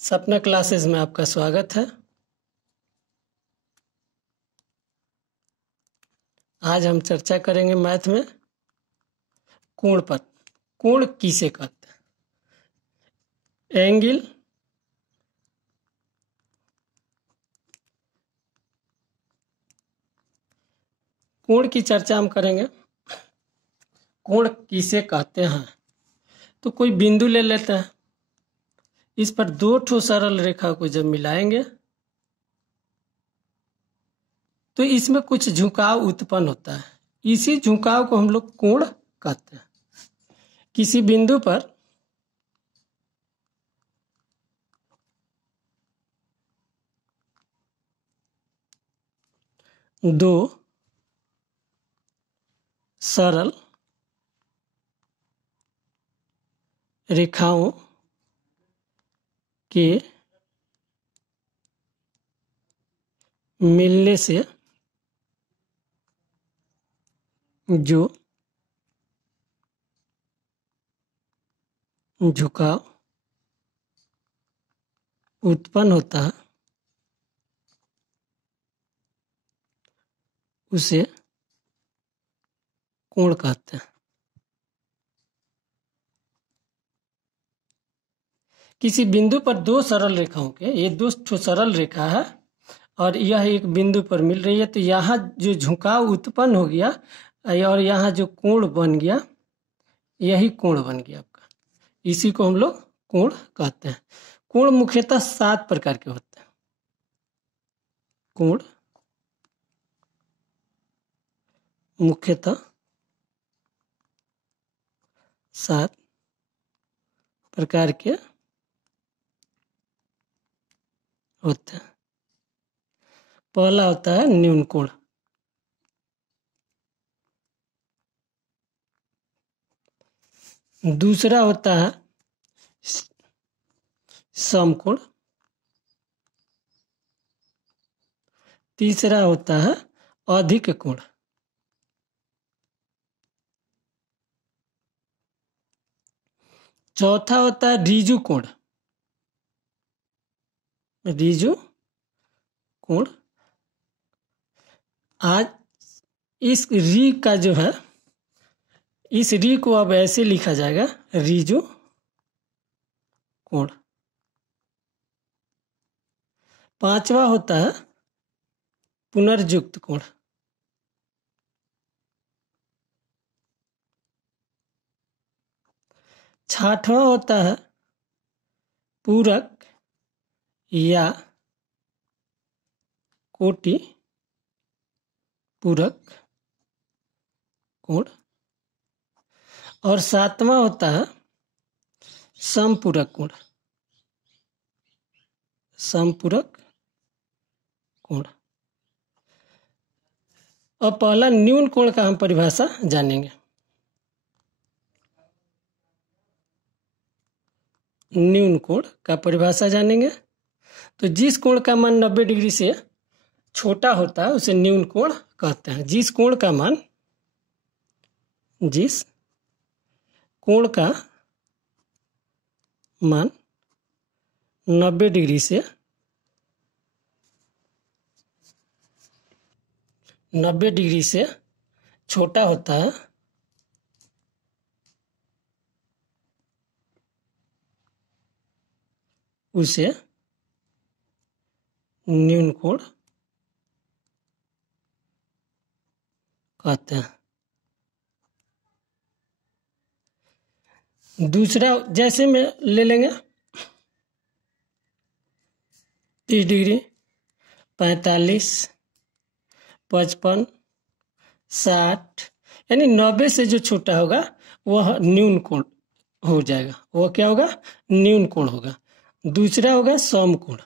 सपना क्लासेस में आपका स्वागत है। आज हम चर्चा करेंगे मैथ में कोण पर। कोण किसे कहते हैं? एंगल, कोण की चर्चा हम करेंगे। कोण किसे कहते हैं? तो कोई बिंदु ले लेते हैं, इस पर दो ठो सरल रेखा को जब मिलाएंगे तो इसमें कुछ झुकाव उत्पन्न होता है। इसी झुकाव को हम लोग कोण कहते हैं। किसी बिंदु पर दो सरल रेखाओं के मिलने से जो झुकाव उत्पन्न होता है उसे कोण कहते हैं। किसी बिंदु पर दो सरल रेखाओं के, ये दो ठो सरल रेखा है और यह एक बिंदु पर मिल रही है, तो यहाँ जो झुकाव उत्पन्न हो गया और यहाँ जो कोण बन गया, यही कोण बन गया आपका। इसी को हम लोग कोण कहते हैं। कोण मुख्यतः 7 प्रकार के होते हैं। कोण मुख्यतः 7 प्रकार के होते हैं। पहला होता है न्यून कोण। दूसरा होता है समकोण। तीसरा होता है अधिक कोण। चौथा होता है ऋजु कोण। ऋजु कोण। आज इस री का जो है, इस री को अब ऐसे लिखा जाएगा, ऋजु कोण। पांचवा होता है पुनर्युक्त कोण। छठवां होता है पूरक या कोटि पूरक कोण। और सातवां होता है समपूरक कोण। समपूरक कोण। अब पहला न्यून कोण का हम परिभाषा जानेंगे। न्यून कोण का परिभाषा जानेंगे तो जिस कोण का मान 90 डिग्री से छोटा होता है उसे न्यून कोण कहते हैं। जिस कोण का मान 90 डिग्री से 90 डिग्री से छोटा होता है उसे न्यून कोण कहते हैं। दूसरा जैसे में ले लेंगे 30 डिग्री, 45, 55, 60, यानी 90 से जो छोटा होगा वह न्यून कोण हो जाएगा। वह क्या होगा? न्यून कोण होगा। दूसरा होगा समकोण।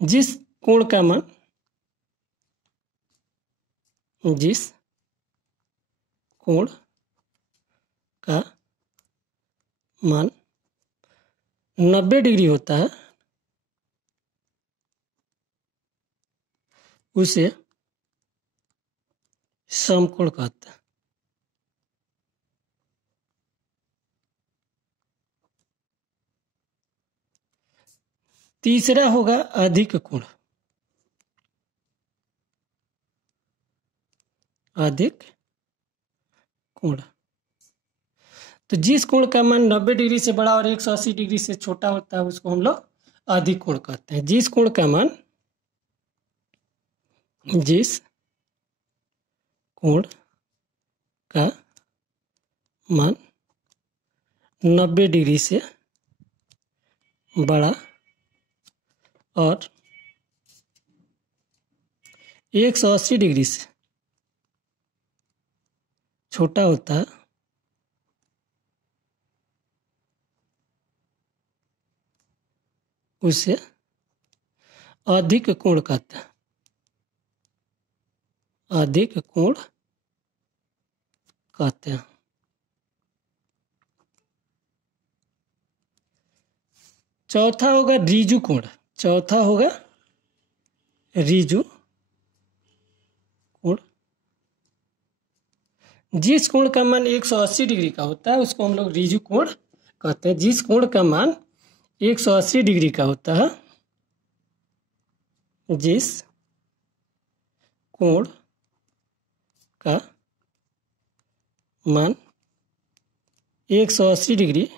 जिस कोण का मान 90 डिग्री होता है उसे समकोण कहते हैं। तीसरा होगा अधिक कोण। अधिक कोण, तो जिस कोण का मान 90 डिग्री से बड़ा और 180 डिग्री से छोटा होता है उसको हम लोग अधिक कोण कहते हैं। जिस कोण का मान 90 डिग्री से बड़ा और 180 डिग्री से छोटा होता है उसे अधिक कोण कहते हैं। अधिक कोण कहते हैं। चौथा होगा ऋजु कोण। चौथा होगा ऋजु कोण। जिस कोण का मान 180 डिग्री का होता है उसको हम लोग ऋजु कोण कहते हैं। जिस कोण का मान 180 डिग्री का होता है, जिस कोण का मान 180 डिग्री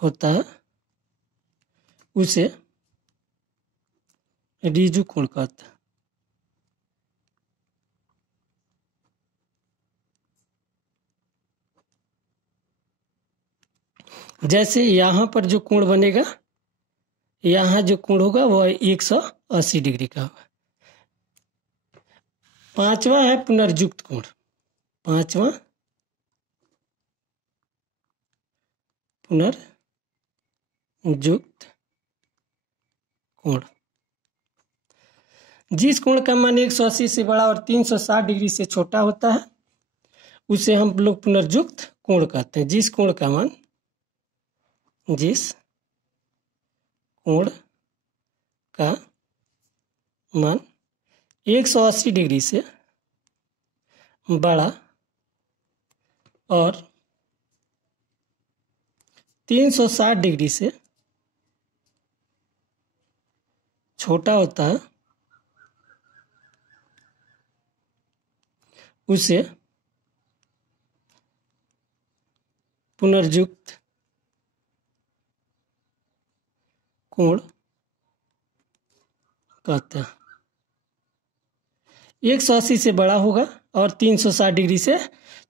होता है उसे ऋजु कोण कहते हैं। जैसे यहाँ पर जो कोण बनेगा, यहाँ जो कोण होगा वह 180 डिग्री का होगा। पांचवा है पुनर्युक्त कोण। पांचवा पुनर्युक्त कोण। जिस कोण का मान 180 से बड़ा और 360 डिग्री से छोटा होता है उसे हम लोग पुनर्युक्त कोण कहते हैं। जिस कोण का मान 180 डिग्री से बड़ा और 360 डिग्री से छोटा होता है उसे पुनर्युक्त कोण कहते हैं। 180 से बड़ा होगा और 360 डिग्री से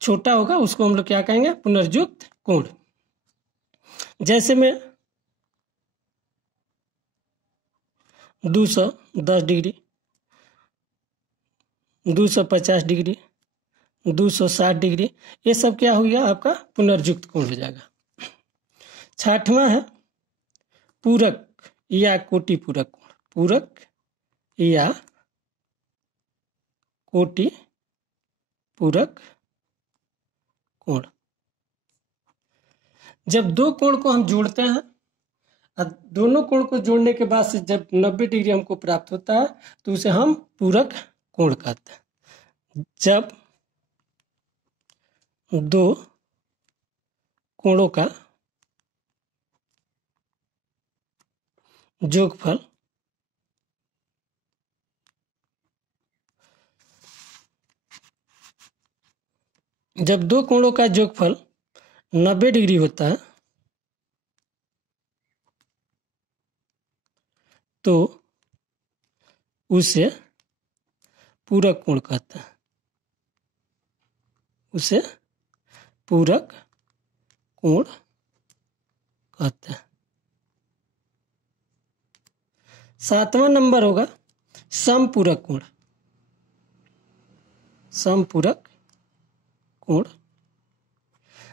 छोटा होगा उसको हम लोग क्या कहेंगे? पुनर्युक्त कोण। जैसे में 210 डिग्री, 250 डिग्री, 260 डिग्री, ये सब क्या हो गया? आपका पुनर्युक्त कोण हो जाएगा। छठवां है पूरक या कोटि पूरक कोण। पूरक या कोटि पूरक कोण। जब दो कोण को हम जोड़ते हैं और दोनों कोण को जोड़ने के बाद से जब 90 डिग्री हमको प्राप्त होता है तो उसे हम पूरक कोण कहते हैं। जब दो कोणों का जोगफल जब दो कोणों का जोगफल 90 डिग्री होता है तो उसे पूरक कोण कहते हैं। उसे पूरक कोण कहते हैं। सातवां नंबर होगा समपूरक कोण। समपूरक कोण।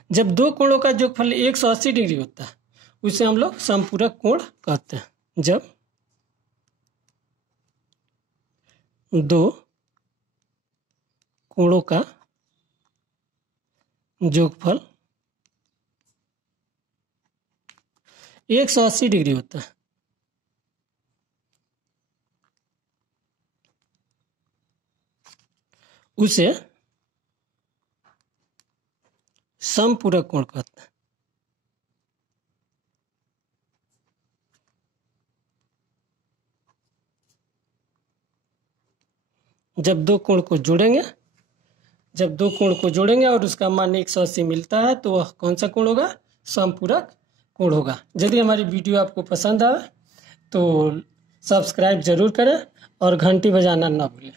जब दो कोणों का जोगफल 180 डिग्री होता है उसे हम लोग समपूरक कोण कहते हैं। जब दो कोणों का जोगफल 180 डिग्री होता है उसे समपूरक कोण कहते हैं। जब दो कोण को जोड़ेंगे और उसका मान 180 मिलता है तो वह कौन सा कोण होगा? समपूरक कोण होगा। यदि हमारी वीडियो आपको पसंद आए तो सब्सक्राइब जरूर करें और घंटी बजाना ना भूलें।